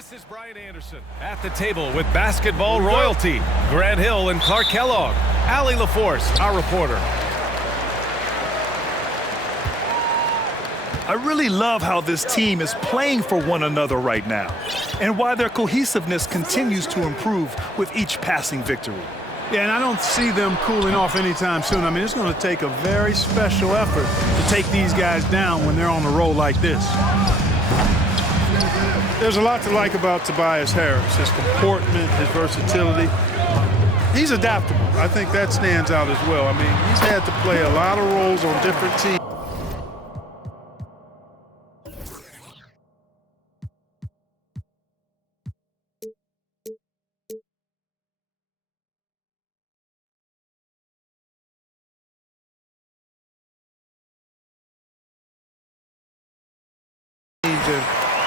This is Brian Anderson at the table with basketball royalty. Grant Hill and Clark Kellogg. Allie LaForce, our reporter. I really love how this team is playing for one another right now, and why their cohesiveness continues to improve with each passing victory. Yeah, and I don't see them cooling off anytime soon. I mean, it's going to take a very special effort to take these guys down when they're on a roll like this. There's a lot to like about Tobias Harris, his comportment, his versatility. He's adaptable. I think that stands out as well. I mean, he's had to play a lot of roles on different teams.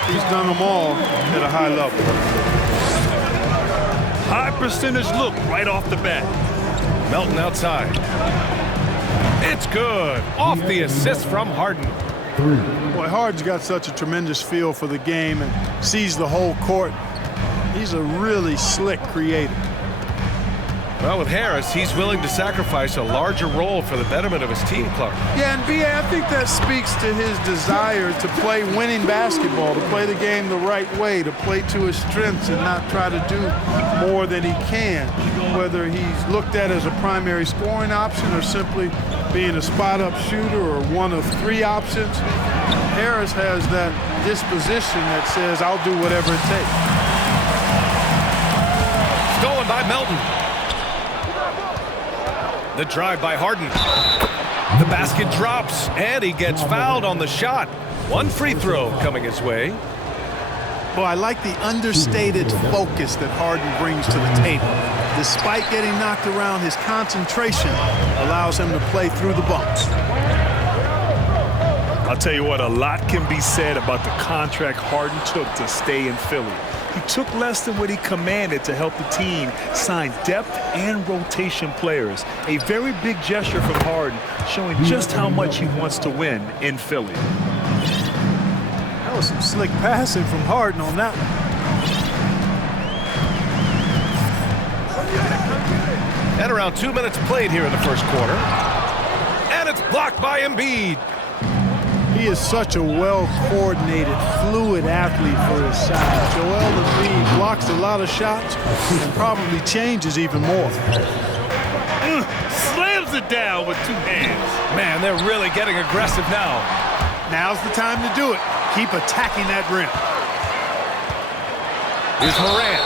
He's done them all at a high level. High percentage look right off the bat. Melton outside. It's good. Off the assist from Harden. Boy, Harden's got such a tremendous feel for the game and sees the whole court. He's a really slick creator. Well, with Harris, he's willing to sacrifice a larger role for the betterment of his team, Clark. Yeah, and B.A., I think that speaks to his desire to play winning basketball, to play the game the right way, to play to his strengths and not try to do more than he can, whether he's looked at as a primary scoring option or simply being a spot-up shooter or one of three options. Harris has that disposition that says, I'll do whatever it takes. Stolen by Melton. The drive by Harden. The basket drops, and he gets fouled on the shot. One free throw coming his way. Well, I like the understated focus that Harden brings to the table. Despite getting knocked around, his concentration allows him to play through the bumps. I'll tell you what, a lot can be said about the contract Harden took to stay in Philly. He took less than what he commanded to help the team sign depth and rotation players. A very big gesture from Harden, showing just how much he wants to win in Philly. That was some slick passing from Harden on that one. And around 2 minutes played here in the first quarter. And it's blocked by Embiid. He is such a well-coordinated, fluid athlete for his size. Joel Embiid blocks a lot of shots and probably changes even more. Slams it down with two hands. Man, they're really getting aggressive now. Now's the time to do it. Keep attacking that rim. Here's Morant.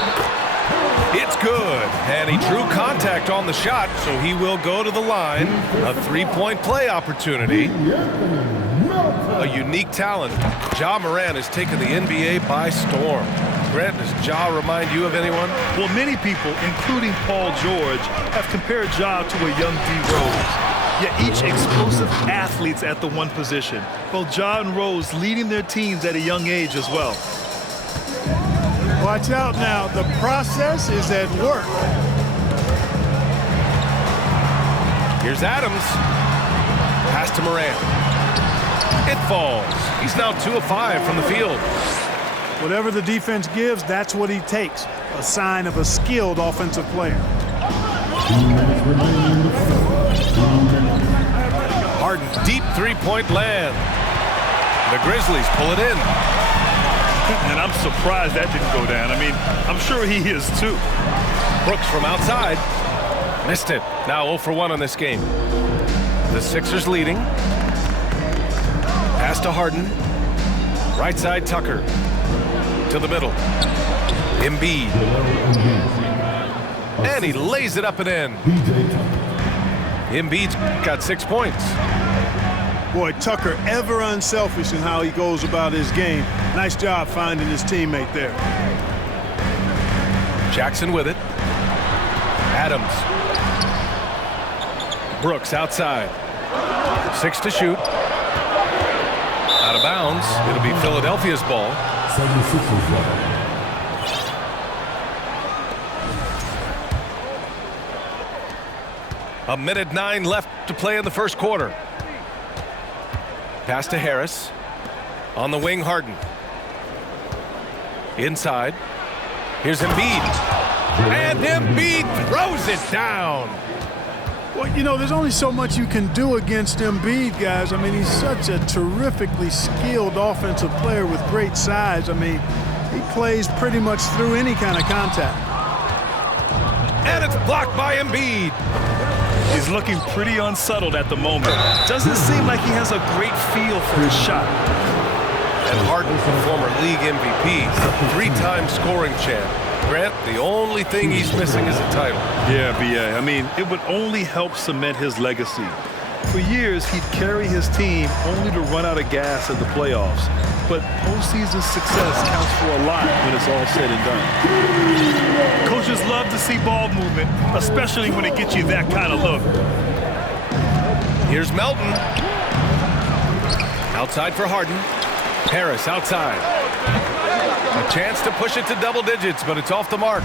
It's good. And he drew contact on the shot, so he will go to the line. A three-point play opportunity. A unique talent. Ja Morant has taken the NBA by storm. Grant, does Ja remind you of anyone? Well, many people, including Paul George, have compared Ja to a young D. Rose. Yet each explosive athletes at the one position. Both Ja and Rose leading their teams at a young age as well. Watch out now. The process is at work. Here's Adams. Pass to Morant. It falls. He's now 2 of 5 from the field. Whatever the defense gives, that's what he takes. A sign of a skilled offensive player. Harden, deep three-point land. The Grizzlies pull it in. And I'm surprised that didn't go down. I mean, I'm sure he is too. Brooks from outside. Missed it. Now 0 for 1 on this game. The Sixers leading. Pass to Harden. Right side Tucker. To the middle. Embiid. And he lays it up and in. Embiid's got 6 points. Boy, Tucker ever unselfish in how he goes about his game. Nice job finding his teammate there. Jackson with it. Adams. Brooks outside. 6 to shoot. Out of bounds. It'll be Philadelphia's ball. A minute 9 left to play in the first quarter. Pass to Harris. On the wing, Harden. Inside. Here's Embiid. And Embiid throws it down. Well, you know, there's only so much you can do against Embiid, guys. I mean, he's such a terrifically skilled offensive player with great size. I mean, he plays pretty much through any kind of contact. And it's blocked by Embiid. He's looking pretty unsettled at the moment. Doesn't seem like he has a great feel for his shot. And Harden, former league MVP, three-time scoring champ. Grant, the only thing he's missing is a title. Yeah, B.A. I mean, it would only help cement his legacy. For years, he'd carry his team only to run out of gas at the playoffs. But postseason success counts for a lot when it's all said and done. Coaches love to see ball movement, especially when it gets you that kind of look. Here's Melton. Outside for Harden. Harris outside. A chance to push it to double digits, but it's off the mark.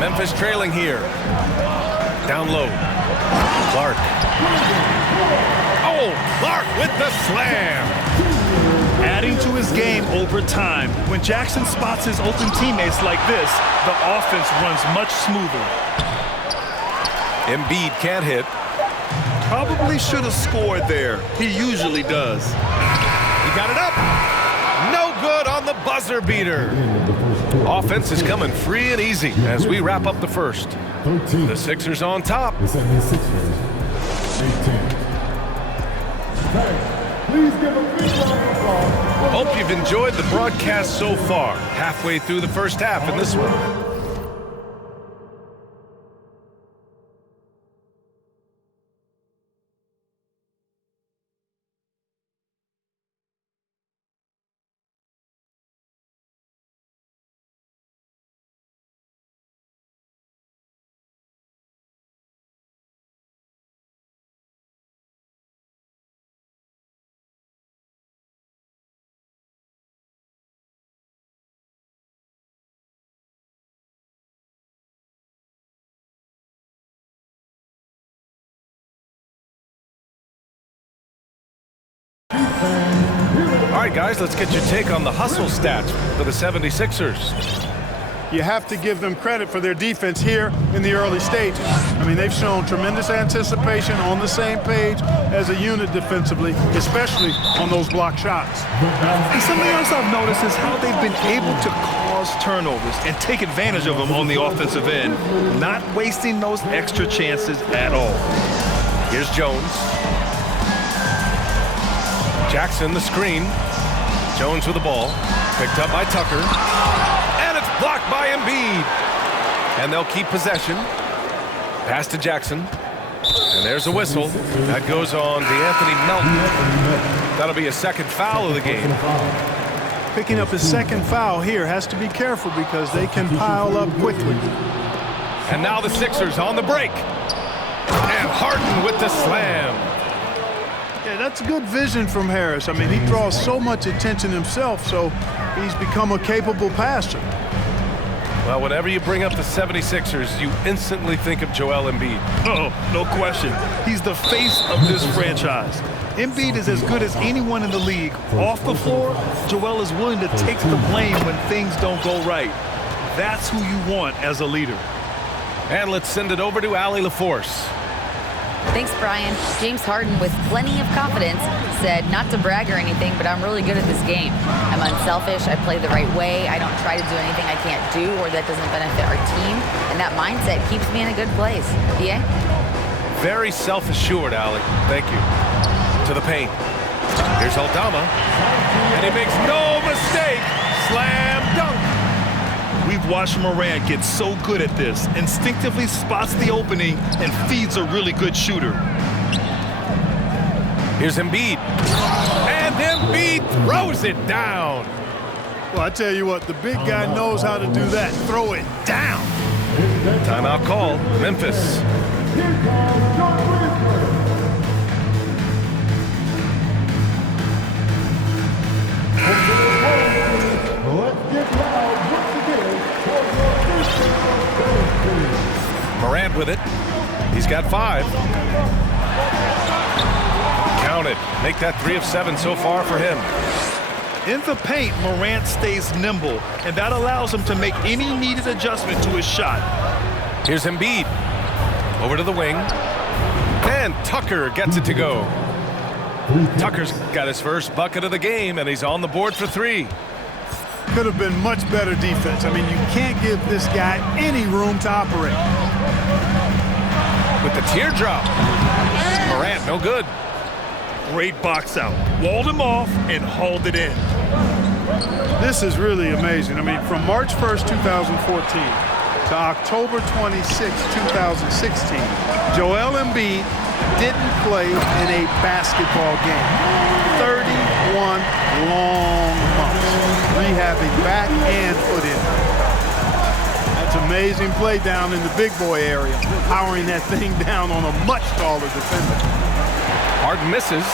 Memphis trailing here. Down low. Clark. Oh, Clark with the slam. Adding to his game over time. When Jackson spots his open teammates like this, the offense runs much smoother. Embiid can't hit. Probably should have scored there. He usually does. He got it up. No good on the buzzer beater. Offense is coming free and easy as we wrap up the first. The Sixers on top. The 76ers, 18. Please give a big round of applause. Hope you've enjoyed the broadcast so far. Halfway through the first half in this one. All right, guys, let's get your take on the hustle stats for the 76ers. You have to give them credit for their defense here in the early stages. I mean, they've shown tremendous anticipation, on the same page as a unit defensively, especially on those block shots. And something else I've noticed is how they've been able to cause turnovers and take advantage of them on the offensive end, not wasting those extra chances at all. Here's Jones. Jackson, the screen. Jones with the ball. Picked up by Tucker. And it's blocked by Embiid. And they'll keep possession. Pass to Jackson. And there's a whistle. That goes on DeAnthony Melton. That'll be a second foul of the game. Picking up his second foul here, has to be careful because they can pile up quickly. And now the Sixers on the break. And Harden with the slam. Yeah, that's good vision from Harris. I mean, he draws so much attention himself, so he's become a capable passer. Well, whenever you bring up the 76ers, you instantly think of Joel Embiid. Oh, no question. He's the face of this franchise. Embiid is as good as anyone in the league. Off the floor, Joel is willing to take the blame when things don't go right. That's who you want as a leader. And let's send it over to Allie LaForce. Thanks, Brian. James Harden, with plenty of confidence, said not to brag or anything, but I'm really good at this game. I'm unselfish. I play the right way. I don't try to do anything I can't do or that doesn't benefit our team. And that mindset keeps me in a good place. Yeah? Very self-assured, Allie. Thank you. To the paint. Here's Aldama. And he makes no mistake. Slam dunk. We've watched Morant get so good at this, instinctively spots the opening and feeds a really good shooter. Here's Embiid. And Embiid throws it down. Well, I tell you what, the big guy knows how to do that. Throw it down. Timeout call. Memphis. Morant with it. He's got 5. Count it. Make that 3 of 7 so far for him. In the paint, Morant stays nimble, and that allows him to make any needed adjustment to his shot. Here's Embiid. Over to the wing. And Tucker gets it to go. Tucker's got his first bucket of the game, and he's on the board for 3. Could have been much better defense. I mean, you can't give this guy any room to operate. With the teardrop. Morant, no good. Great box out. Walled him off and hauled it in. This is really amazing. I mean, from March 1st, 2014 to October 26, 2016, Joel Embiid didn't play in a basketball game. 31 long months rehabbing back and foot injury. That's amazing play down in the big boy area, powering that thing down on a much taller defender. Harden misses.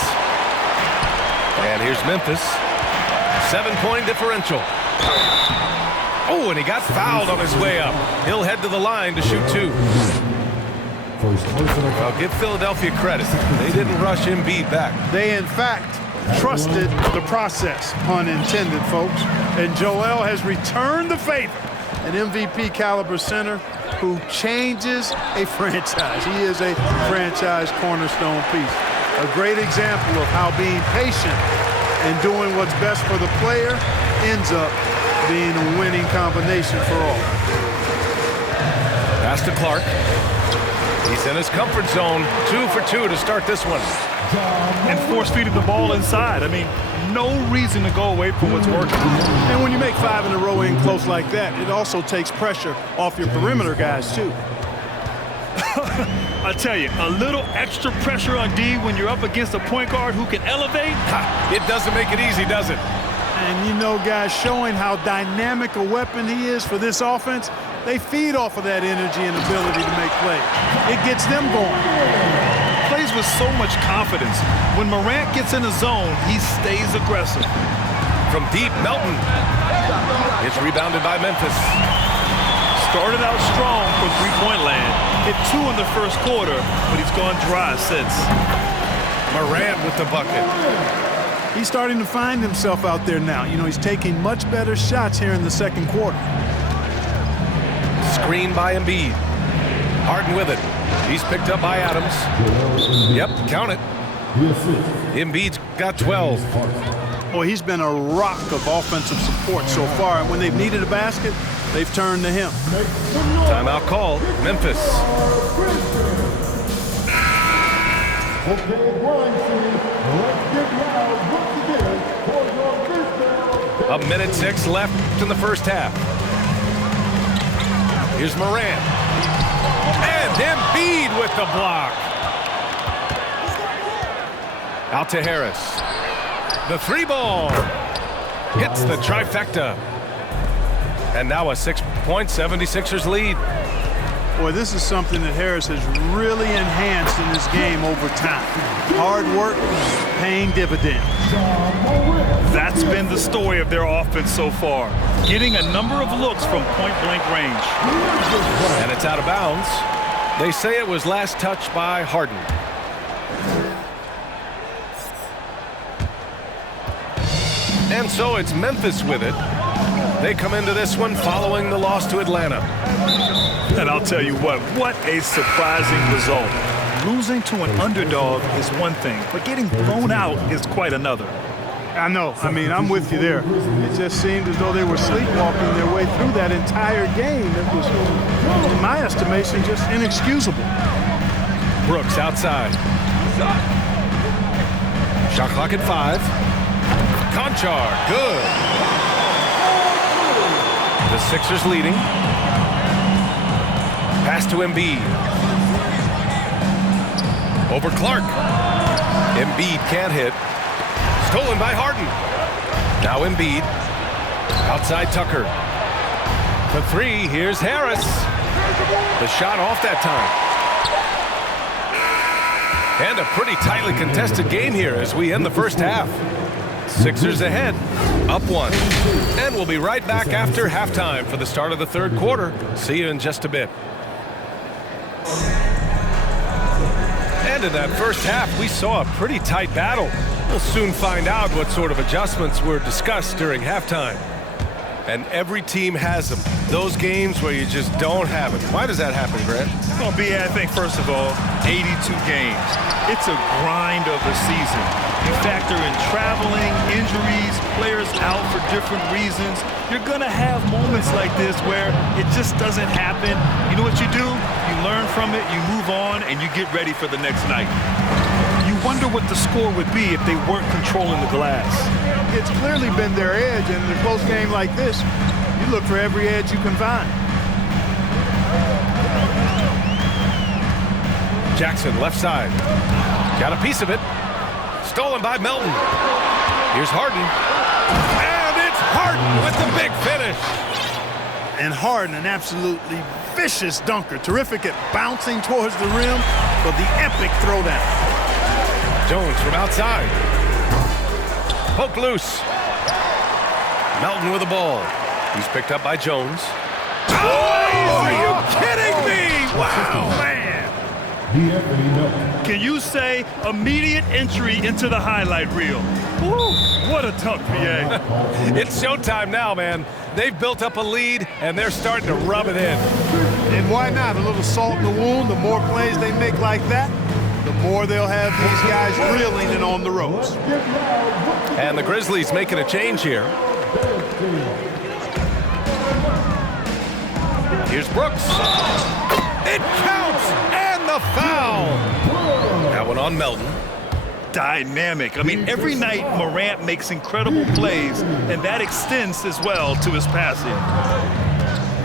And here's Memphis. 7-point differential. Oh, and he got fouled on his way up. He'll head to the line to shoot 2. Well, give Philadelphia credit. They didn't rush Embiid back. They, in fact, trusted the process, pun intended, folks. And Joel has returned the favor. An MVP caliber center who changes a franchise. He is a franchise cornerstone piece. A great example of how being patient and doing what's best for the player ends up being a winning combination for all. Pass to Clark. He's in his comfort zone. 2 for 2 to start this one. And force-feeding the ball inside. I mean, no reason to go away from what's working. And when you make 5 in a row in close like that, it also takes pressure off your perimeter guys, too. I tell you, a little extra pressure on D when you're up against a point guard who can elevate. It doesn't make it easy, does it? And you know, guys, showing how dynamic a weapon he is for this offense, they feed off of that energy and ability to make plays. It gets them going. Plays with so much confidence. When Morant gets in the zone, he stays aggressive. From deep, Melton. It's rebounded by Memphis. Started out strong from three-point land. Hit 2 in the first quarter, but he's gone dry since. Morant with the bucket. He's starting to find himself out there now. You know, he's taking much better shots here in the second quarter. Screen by Embiid. Harden with it. He's picked up by Adams. Yep, count it. Embiid's got 12. Boy, he's been a rock of offensive support so far, and when they've needed a basket, they've turned to him. Timeout call, Memphis. A minute 6 left in the first half. Here's Morant. And Embiid with the block. Out to Harris. The 3 ball. Hits the trifecta. And now a 6-point 76ers lead. Boy, this is something that Harris has really enhanced in his game over time. Hard work, paying dividends. That's been the story of their offense so far. Getting a number of looks from point-blank range. And it's out of bounds. They say it was last touched by Harden. And so it's Memphis with it. They come into this one following the loss to Atlanta. And I'll tell you what a surprising result. Losing to an underdog is one thing, but getting blown out is quite another. I know. I mean, I'm with you there. It just seemed as though they were sleepwalking their way through that entire game. It was, in my estimation, just inexcusable. Brooks outside. Shot clock at 5. Conchar, good. The Sixers leading. Pass to Embiid. Over Clark. Embiid can't hit. Stolen by Harden. Now Embiid. Outside Tucker. The 3, here's Harris. The shot off that time. And a pretty tightly contested game here as we end the first half. Sixers ahead, up 1. And we'll be right back after halftime for the start of the third quarter. See you in just a bit. And in that first half, we saw a pretty tight battle. We'll soon find out what sort of adjustments were discussed during halftime. And every team has them. Those games where you just don't have it. Why does that happen, Grant? Well, B.A., I think, first of all, 82 games. It's a grind of a season. You factor in traveling, injuries, players out for different reasons. You're going to have moments like this where it just doesn't happen. You know what you do? You learn from it, you move on, and you get ready for the next night. You wonder what the score would be if they weren't controlling the glass. It's clearly been their edge, and in a close game like this, you look for every edge you can find. Jackson, left side. Got a piece of it. Stolen by Melton. Here's Harden. And it's Harden with the big finish. And Harden, an absolutely vicious dunker. Terrific at bouncing towards the rim for the epic throwdown. Jones from outside. Poke loose. Melton with the ball. He's picked up by Jones. Oh, are you kidding me? Wow, man. D'Anthony Melton. Can you say immediate entry into the highlight reel? Woo, what a dunk, B.A. It's showtime now, man. They've built up a lead, and they're starting to rub it in. And why not? A little salt in the wound. The more plays they make like that, the more they'll have these guys reeling and on the ropes. And the Grizzlies making a change here. Here's Brooks. It counts, and the foul. That one on Melton. Dynamic. I mean, every night Morant makes incredible plays, and that extends as well to his passing.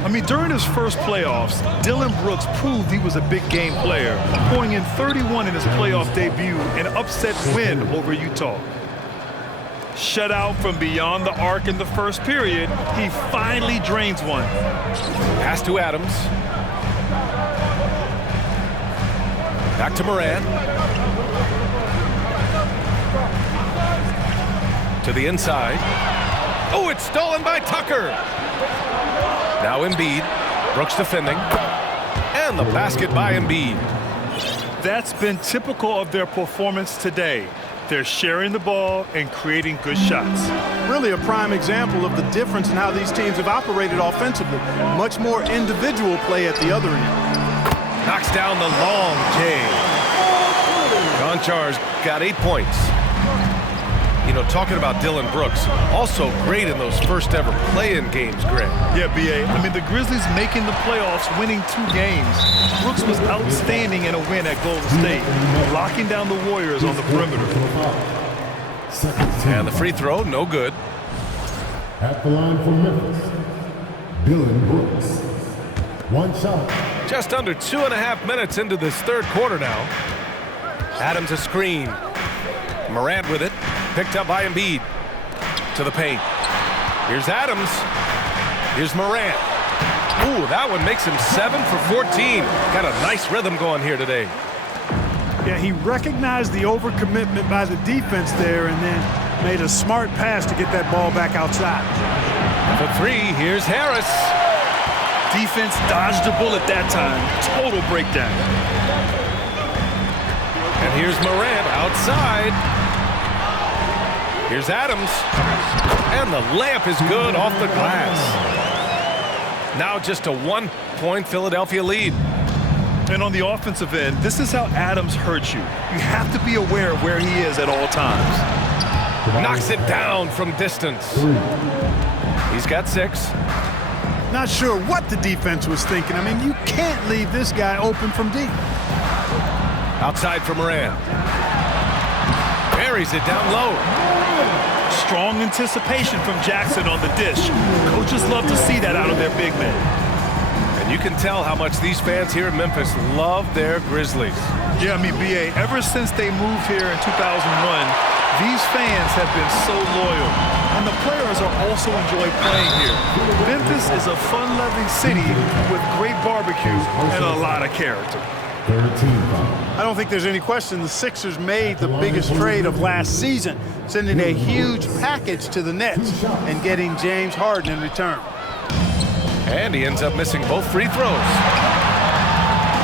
I mean, during his first playoffs, Dillon Brooks proved he was a big game player, pouring in 31 in his playoff debut, an upset win over Utah. Shut out from beyond the arc in the first period, he finally drains one. Pass to Adams. Back to Morant. To the inside. Oh, it's stolen by Tucker. Now Embiid. Brooks defending. And the basket by Embiid. That's been typical of their performance today. They're sharing the ball and creating good shots. Really a prime example of the difference in how these teams have operated offensively. Much more individual play at the other end. Knocks down the long J. Gonchar's got 8 points. You know, talking about Dillon Brooks, also great in those first ever play-in games, Greg. Yeah, B.A. I mean, the Grizzlies making the playoffs, winning 2 games. Brooks was outstanding in a win at Golden State, locking down the Warriors on the perimeter. And the free throw, no good. At the line for Memphis, Dillon Brooks. One shot. Just under 2.5 minutes into this third quarter now. Adams a screen. Morant with it. Picked up by Embiid. To the paint. Here's Adams. Here's Morant. Ooh, that one makes him 7 for 14. Got a nice rhythm going here today. Yeah, he recognized the overcommitment by the defense there and then made a smart pass to get that ball back outside. For 3, here's Harris. Defense dodged a bullet that time. Total breakdown. And here's Morant outside. Here's Adams. And the layup is good off the glass. Now just a 1-point Philadelphia lead. And on the offensive end, this is how Adams hurts you. You have to be aware of where he is at all times. Knocks it down from distance. He's got 6. Not sure what the defense was thinking. I mean, you can't leave this guy open from deep. Outside for Morant. Buries it down low. Strong anticipation from Jackson on the dish. Coaches love to see that out of their big men. And you can tell how much these fans here in Memphis love their Grizzlies. Yeah, I mean, B.A., ever since they moved here in 2001, these fans have been so loyal. And the players are also enjoy playing here. Memphis is a fun-loving city with great barbecue and a lot of character. I don't think there's any question the Sixers made the biggest trade of last season, sending a huge package to the Nets and getting James Harden in return. And he ends up missing both free throws.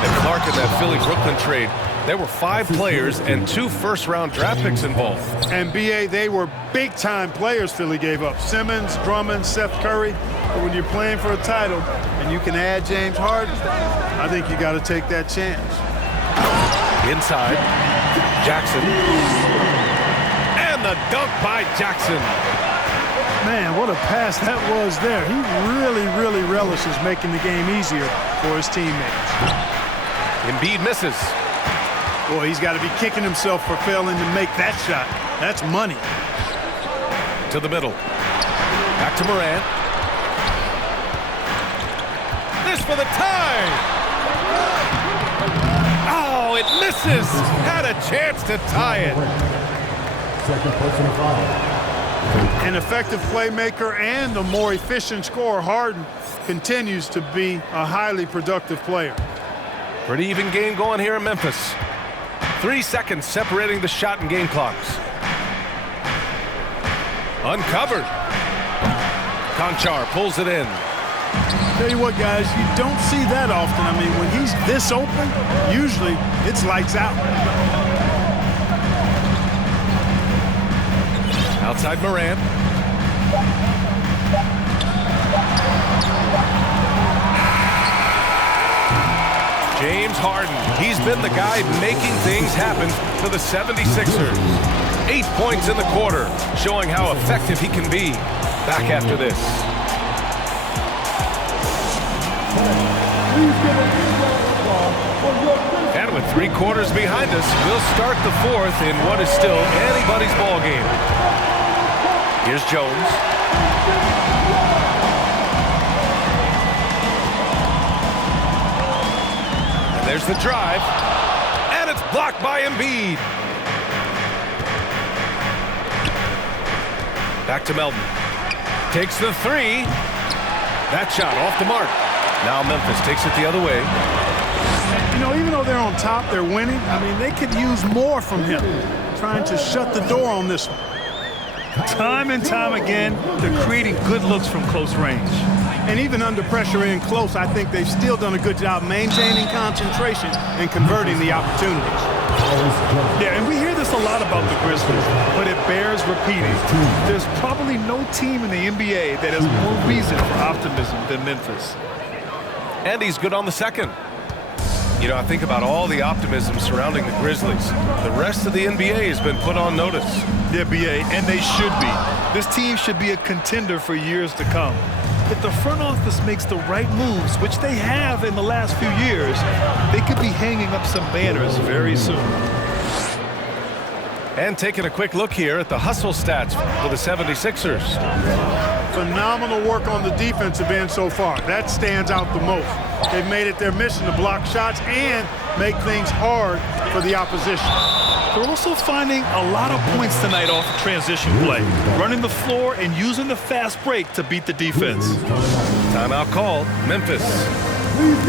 And Clark in that Philly-Brooklyn trade, There were 5 players and 2 first-round draft picks involved. And B.A., they were big-time players Philly gave up. Simmons, Drummond, Seth Curry. But when you're playing for a title and you can add James Harden, I think you got to take that chance. Inside, Jackson. And the dunk by Jackson. Man, what a pass that was there. He really relishes making the game easier for his teammates. Embiid misses. Boy, he's got to be kicking himself for failing to make that shot. That's money. To the middle. Back to Morant. This for the tie. Oh, it misses. Had a chance to tie it. Second personal foul. An effective playmaker and a more efficient scorer, Harden continues to be a highly productive player. Pretty even game going here in Memphis. 3 seconds separating the shot and game clocks. Uncovered. Konchar pulls it in. Tell you what, guys, you don't see that often. I mean, when he's this open, usually it's lights out. Outside Morant. James Harden. He's been the guy making things happen for the 76ers. 8 points in the quarter, showing how effective he can be. Back after this. And with 3 quarters behind us, we'll start the 4th in what is still anybody's ball game. Here's Jones. And there's the drive. And it's blocked by Embiid. Back to Melton. Takes the 3. That shot off the mark. Now Memphis takes it the other way. You know, even though they're on top, they're winning. I mean, they could use more from him. Trying to shut the door on this one. Time and time again, they're creating good looks from close range. And even under pressure in close, I think they've still done a good job maintaining concentration and converting the opportunities. Yeah, and we hear this a lot about the Grizzlies, but it bears repeating. There's probably no team in the NBA that has more reason for optimism than Memphis. And he's good on the second. You know, I think about all the optimism surrounding the Grizzlies. The rest of the NBA has been put on notice. Yeah, BA, and they should be. This team should be a contender for years to come. If the front office makes the right moves, which they have in the last few years, they could be hanging up some banners very soon. And taking a quick look here at the hustle stats for the 76ers. Phenomenal work on the defensive end so far. That stands out the most. They've made it their mission to block shots and make things hard for the opposition. They're also finding a lot of points tonight off of transition play, running the floor and using the fast break to beat the defense. Timeout called, Memphis.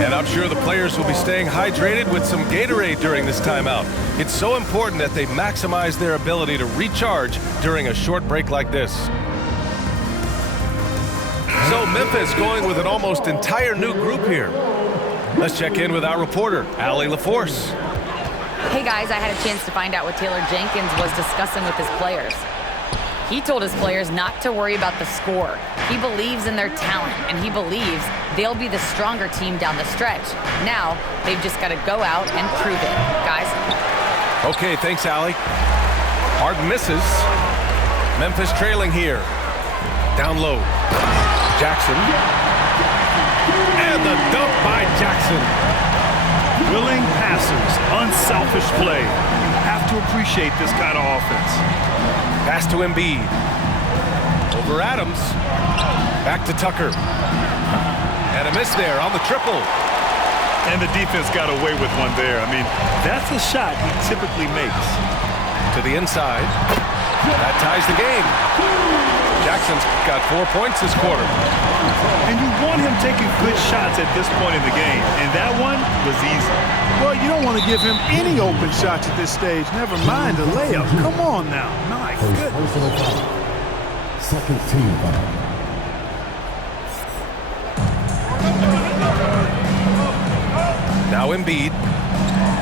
And I'm sure the players will be staying hydrated with some Gatorade during this timeout. It's so important that they maximize their ability to recharge during a short break like this. So Memphis going with an almost entire new group here. Let's check in with our reporter, Allie LaForce. Hey guys, I had a chance to find out what Taylor Jenkins was discussing with his players. He told his players not to worry about the score. He believes in their talent, and he believes they'll be the stronger team down the stretch. Now, they've just got to go out and prove it, guys. Okay, thanks, Allie. Harden misses. Memphis trailing here. Down low. Jackson. And the dunk by Jackson. Willing passers, unselfish play. Have to appreciate this kind of offense. Pass to Embiid. Over Adams. Back to Tucker. And a miss there on the triple. And the defense got away with one there. I mean, that's a shot he typically makes. To the inside. That ties the game. Jackson's got 4 points this quarter. And you want him taking good shots at this point in the game. And that one was easy. Well, you don't want to give him any open shots at this stage. Never mind a layup. Come on now. My goodness. Personal foul. Second team foul. Now Embiid.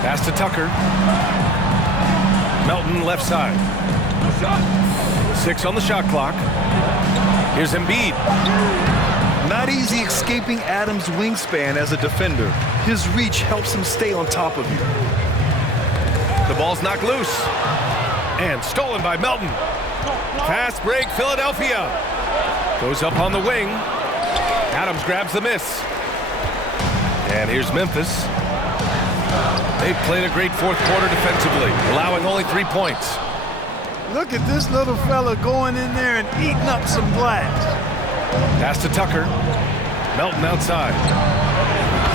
Pass to Tucker. Melton left side. 6 on the shot clock. Here's Embiid. Not easy escaping Adams' wingspan as a defender. His reach helps him stay on top of you. The ball's knocked loose. And stolen by Melton. Fast break, Philadelphia. Goes up on the wing. Adams grabs the miss. And here's Memphis. They've played a great fourth quarter defensively, allowing only 3 points. Look at this little fella going in there and eating up some glass. Pass to Tucker. Melton outside.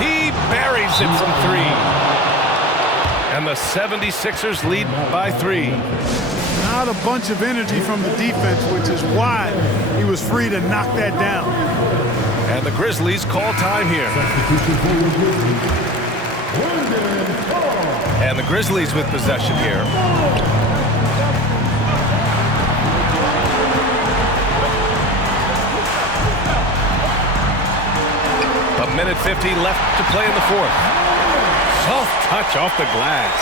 He buries it from 3. And the 76ers lead by 3. Not a bunch of energy from the defense, which is why he was free to knock that down. And the Grizzlies call time here. And the Grizzlies with possession here. A minute 50 left to play in the fourth. Soft touch off the glass.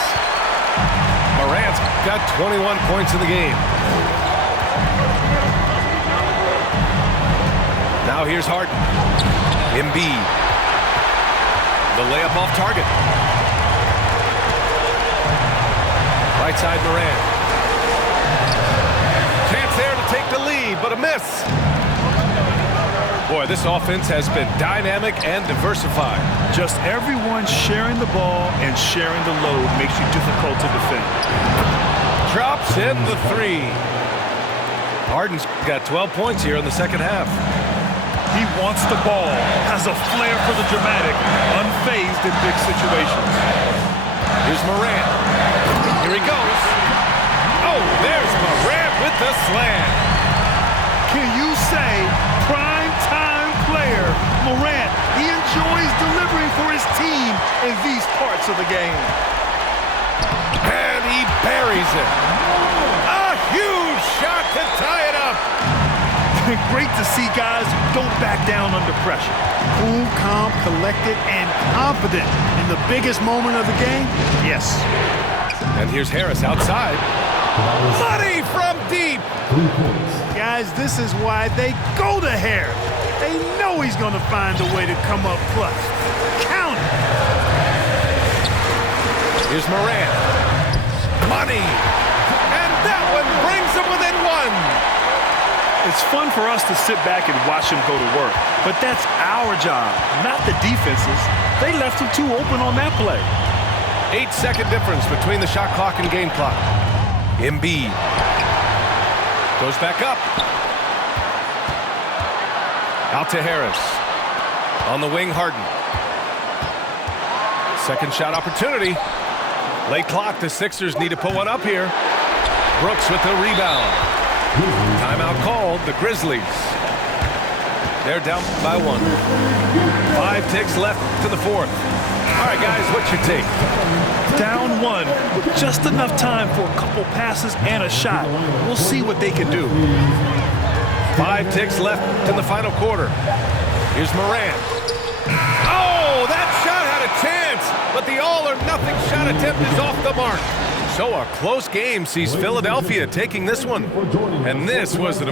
Morant's got 21 points in the game. Now here's Harden. Embiid. The layup off target. Right side Morant. Chance there to take the lead, but a miss. Boy, this offense has been dynamic and diversified. Just everyone sharing the ball and sharing the load makes you difficult to defend. Drops in the 3. Harden's got 12 points here in the second half. He wants the ball, has a flair for the dramatic, unfazed in big situations. Here's Morant. Here he goes. Oh, there's Morant with the slam. Can you say prime time player Morant? He enjoys delivering for his team in these parts of the game. And he buries it. A huge shot to tie it up. Great to see guys who don't back down under pressure. Cool, calm, collected, and confident in the biggest moment of the game. Yes. And here's Harris outside. Money from deep. 3 points. Guys, this is why they go to Harris. They know he's going to find a way to come up clutch. Count it. Here's Morant. Money. And that one brings them within 1. It's fun for us to sit back and watch him go to work, but that's our job, not the defense's. They left him too open on that play. 8-second difference between the shot clock and game clock. Embiid goes back up. Out to Harris. On the wing, Harden. Second shot opportunity. Late clock, the Sixers need to put one up here. Brooks with the rebound. Timeout called, the Grizzlies. They're down by 1. 5 ticks left to the fourth. All right, guys, what's your take? Down 1 with just enough time for a couple passes and a shot. We'll see what they can do. 5 ticks left in the final quarter. Here's Morant. Oh, that shot had a chance, but the all-or-nothing shot attempt is off the mark. So a close game sees Philadelphia taking this one. And this was an